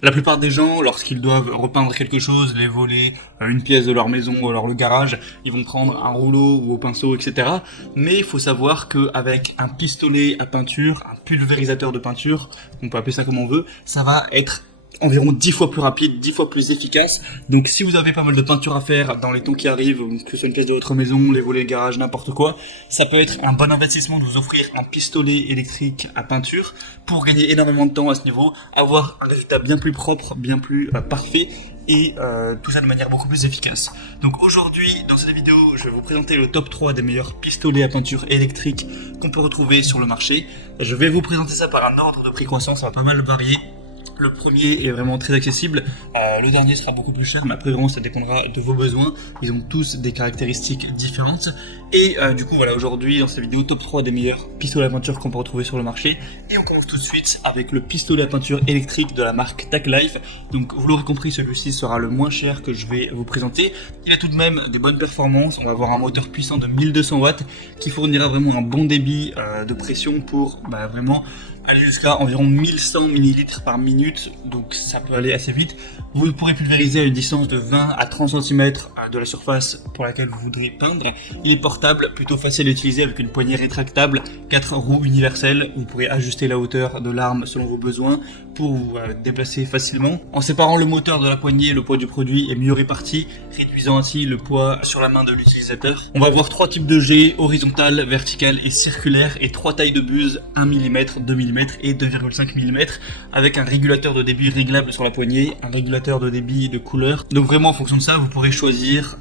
La plupart des gens, lorsqu'ils doivent repeindre quelque chose, les volets, une pièce de leur maison ou alors le garage, ils vont prendre un rouleau ou au pinceau, etc. Mais il faut savoir qu'avec un pistolet à peinture, un pulvérisateur de peinture, on peut appeler ça comme on veut, ça va être environ 10 fois plus rapide, 10 fois plus efficace. Donc si vous avez pas mal de peinture à faire dans les temps qui arrivent, que ce soit une pièce de votre maison, les volets, le garage, n'importe quoi, ça peut être un bon investissement de vous offrir un pistolet électrique à peinture pour gagner énormément de temps à ce niveau, avoir un résultat bien plus propre, bien plus parfait et tout ça de manière beaucoup plus efficace. Donc aujourd'hui, dans cette vidéo, je vais vous présenter le top 3 des meilleurs pistolets à peinture électrique qu'on peut retrouver sur le marché. Je vais vous présenter ça par un ordre de prix croissant, ça va pas mal varier. Le premier est vraiment très accessible, le dernier sera beaucoup plus cher, mais après vraiment ça dépendra de vos besoins, ils ont tous des caractéristiques différentes, et du coup voilà, aujourd'hui dans cette vidéo, top 3 des meilleurs pistolets à peinture qu'on peut retrouver sur le marché, et on commence tout de suite avec le pistolet à peinture électrique de la marque TAClife. Donc vous l'aurez compris, celui-ci sera le moins cher que je vais vous présenter, il a tout de même des bonnes performances, on va avoir un moteur puissant de 1200 watts qui fournira vraiment un bon débit de pression pour vraiment aller jusqu'à environ 1100 ml par minute, donc ça peut aller assez vite. Vous pourrez pulvériser à une distance de 20 à 30 cm de la surface pour laquelle vous voudrez peindre. Il est portable, plutôt facile à utiliser avec une poignée rétractable, 4 roues universelles. Vous pourrez ajuster la hauteur de l'arme selon vos besoins pour vous déplacer facilement. En séparant le moteur de la poignée, le poids du produit est mieux réparti, réduisant ainsi le poids sur la main de l'utilisateur. On va avoir 3 types de jets, horizontal, vertical et circulaire, et 3 tailles de buse, 1 mm, 2 mm et 2,5 mm, avec un régulateur de débit réglable sur la poignée, un régulateur de débit de couleur. Donc vraiment en fonction de ça, vous pourrez choisir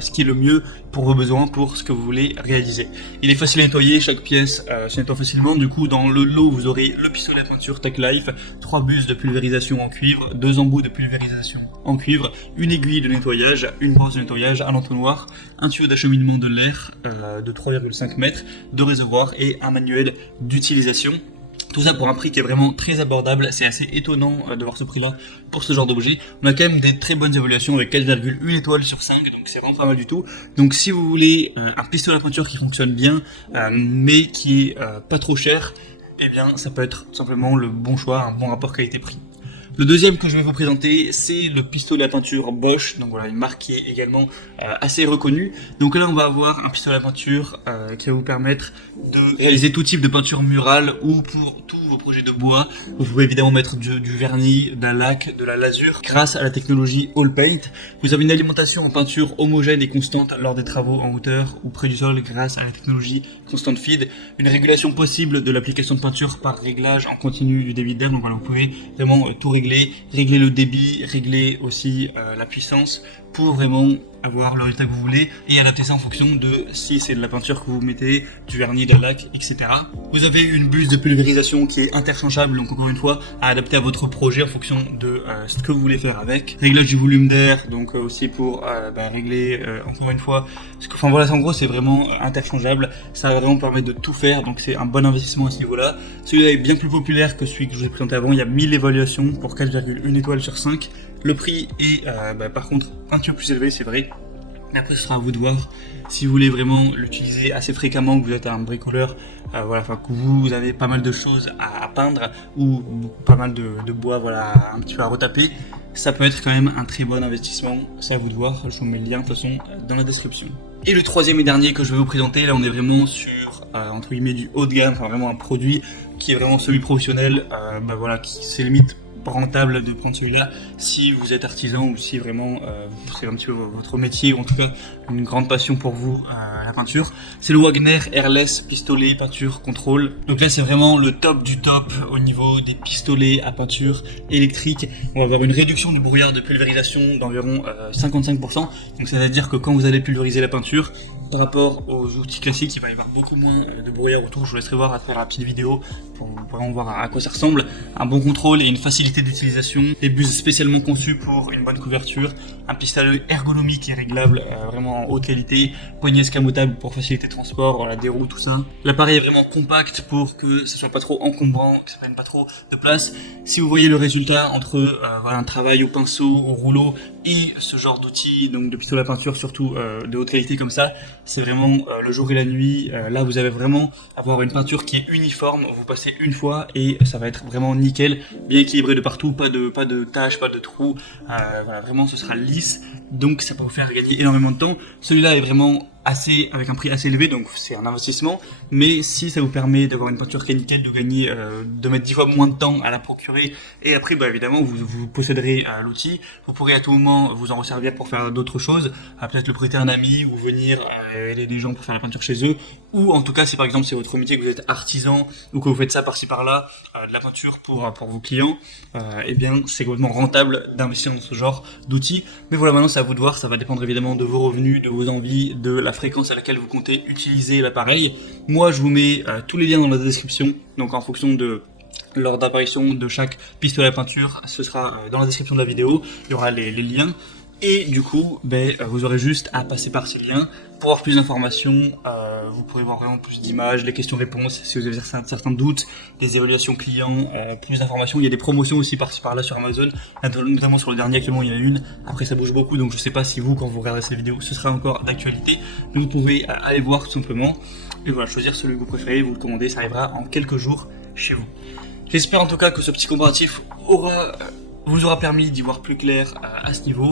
ce qui est le mieux pour vos besoins, pour ce que vous voulez réaliser. Il est facile à nettoyer, chaque pièce se nettoie facilement. Du coup, dans le lot, vous aurez le pistolet à peinture TAClife, 3 buses de pulvérisation en cuivre, 2 embouts de pulvérisation en cuivre, une aiguille de nettoyage, une brosse de nettoyage, un entonnoir, un tuyau d'acheminement de l'air de 3,5 mètres, 2 réservoirs et un manuel d'utilisation. Tout ça pour un prix qui est vraiment très abordable. C'est assez étonnant de voir ce prix-là pour ce genre d'objet. On a quand même des très bonnes évaluations avec 4,1 étoiles sur 5, donc c'est vraiment pas mal du tout. Donc si vous voulez un pistolet à peinture qui fonctionne bien, mais qui est pas trop cher, eh bien ça peut être tout simplement le bon choix, un bon rapport qualité-prix. Le deuxième que je vais vous présenter, c'est le pistolet à peinture Bosch, donc voilà, une marque qui est également assez reconnue. Donc là on va avoir un pistolet à peinture qui va vous permettre de réaliser tout type de peinture murale ou pour tous vos projets de bois. Vous pouvez évidemment mettre du vernis, d'un lac, de la lasure grâce à la technologie All Paint. Vous avez une alimentation en peinture homogène et constante lors des travaux en hauteur ou près du sol grâce à la technologie Constant Feed. Une régulation possible de l'application de peinture par réglage en continu du débit d'air. Donc voilà, vous pouvez vraiment tout régler le débit, régler aussi la puissance pour vraiment avoir le résultat que vous voulez et adapter ça en fonction de si c'est de la peinture que vous mettez, du vernis, de la laque, etc. Vous avez une buse de pulvérisation qui est interchangeable, donc encore une fois à adapter à votre projet en fonction de ce que vous voulez faire avec. Réglage du volume d'air, donc aussi pour régler encore une fois enfin voilà, en gros c'est vraiment interchangeable, ça va vraiment permettre de tout faire, donc c'est un bon investissement à ce niveau là. Celui-là est bien plus populaire que celui que je vous ai présenté avant, il y a 1000 évaluations pour 4,1 étoiles sur 5. Le prix est par contre un petit peu plus élevé, c'est vrai. Mais après, ce sera à vous de voir si vous voulez vraiment l'utiliser assez fréquemment, que vous êtes un bricoleur, que vous avez pas mal de choses à peindre ou pas mal de bois, un petit peu à retaper. Ça peut être quand même un très bon investissement. C'est à vous de voir. Je vous mets le lien de toute façon dans la description. Et le troisième et dernier que je vais vous présenter, là, on est vraiment sur entre guillemets du haut de gamme, enfin vraiment un produit qui est vraiment celui professionnel, qui c'est limite rentable de prendre celui-là si vous êtes artisan ou si vraiment c'est un petit peu votre métier ou en tout cas une grande passion pour vous la peinture. C'est le Wagner Airless pistolet peinture contrôle. Donc là c'est vraiment le top du top au niveau des pistolets à peinture électrique. On va avoir une réduction du brouillard de pulvérisation d'environ 55%. Donc c'est à dire que quand vous allez pulvériser la peinture, par rapport aux outils classiques, il va y avoir beaucoup moins de brouillard autour. Je vous laisserai voir à travers la petite vidéo pour vraiment voir à quoi ça ressemble. Un bon contrôle et une facilité d'utilisation. Des buses spécialement conçues pour une bonne couverture. Un pistolet ergonomique et réglable vraiment en haute qualité. Poignée escamotable pour faciliter le transport, des roues, tout ça. L'appareil est vraiment compact pour que ça soit pas trop encombrant, que ça prenne pas trop de place. Si vous voyez le résultat entre un travail au pinceau, au rouleau et ce genre d'outils, donc de pistolet à peinture surtout de haute qualité comme ça, c'est vraiment le jour et la nuit. Là vous allez vraiment avoir une peinture qui est uniforme, vous passez une fois et ça va être vraiment nickel, bien équilibré de partout, pas de taches, pas de trous, voilà, vraiment ce sera lisse, donc ça peut vous faire gagner énormément de temps. Celui-là est vraiment avec un prix assez élevé, donc c'est un investissement, mais si ça vous permet d'avoir une peinture qui est nickel, de gagner, de mettre 10 fois moins de temps à la procurer, et après bah évidemment vous posséderez l'outil, vous pourrez à tout moment vous en resservir pour faire d'autres choses, peut-être le prêter à un ami ou venir aider les gens pour faire la peinture chez eux, ou en tout cas si par exemple c'est votre métier, que vous êtes artisan ou que vous faites ça par-ci par-là, de la peinture pour vos clients, eh bien c'est complètement rentable d'investir dans ce genre d'outils. Mais voilà, maintenant c'est à vous de voir, ça va dépendre évidemment de vos revenus, de vos envies, de la fréquence à laquelle vous comptez utiliser l'appareil. Moi je vous mets tous les liens dans la description, donc en fonction de l'ordre d'apparition de chaque pistolet à peinture, ce sera dans la description de la vidéo, il y aura les liens. Et du coup, vous aurez juste à passer par ces liens pour avoir plus d'informations. Vous pourrez voir vraiment plus d'images, les questions-réponses si vous avez certains doutes, des évaluations clients, plus d'informations. Il y a des promotions aussi par-ci par-là sur Amazon, notamment sur le dernier actuellement il y en a une. Après ça bouge beaucoup, donc je sais pas si vous, quand vous regardez ces vidéos, ce sera encore d'actualité. Mais vous pouvez aller voir tout simplement. Et voilà, choisir celui que vous préférez, vous le commandez, ça arrivera en quelques jours chez vous. J'espère en tout cas que ce petit comparatif vous aura permis d'y voir plus clair à ce niveau.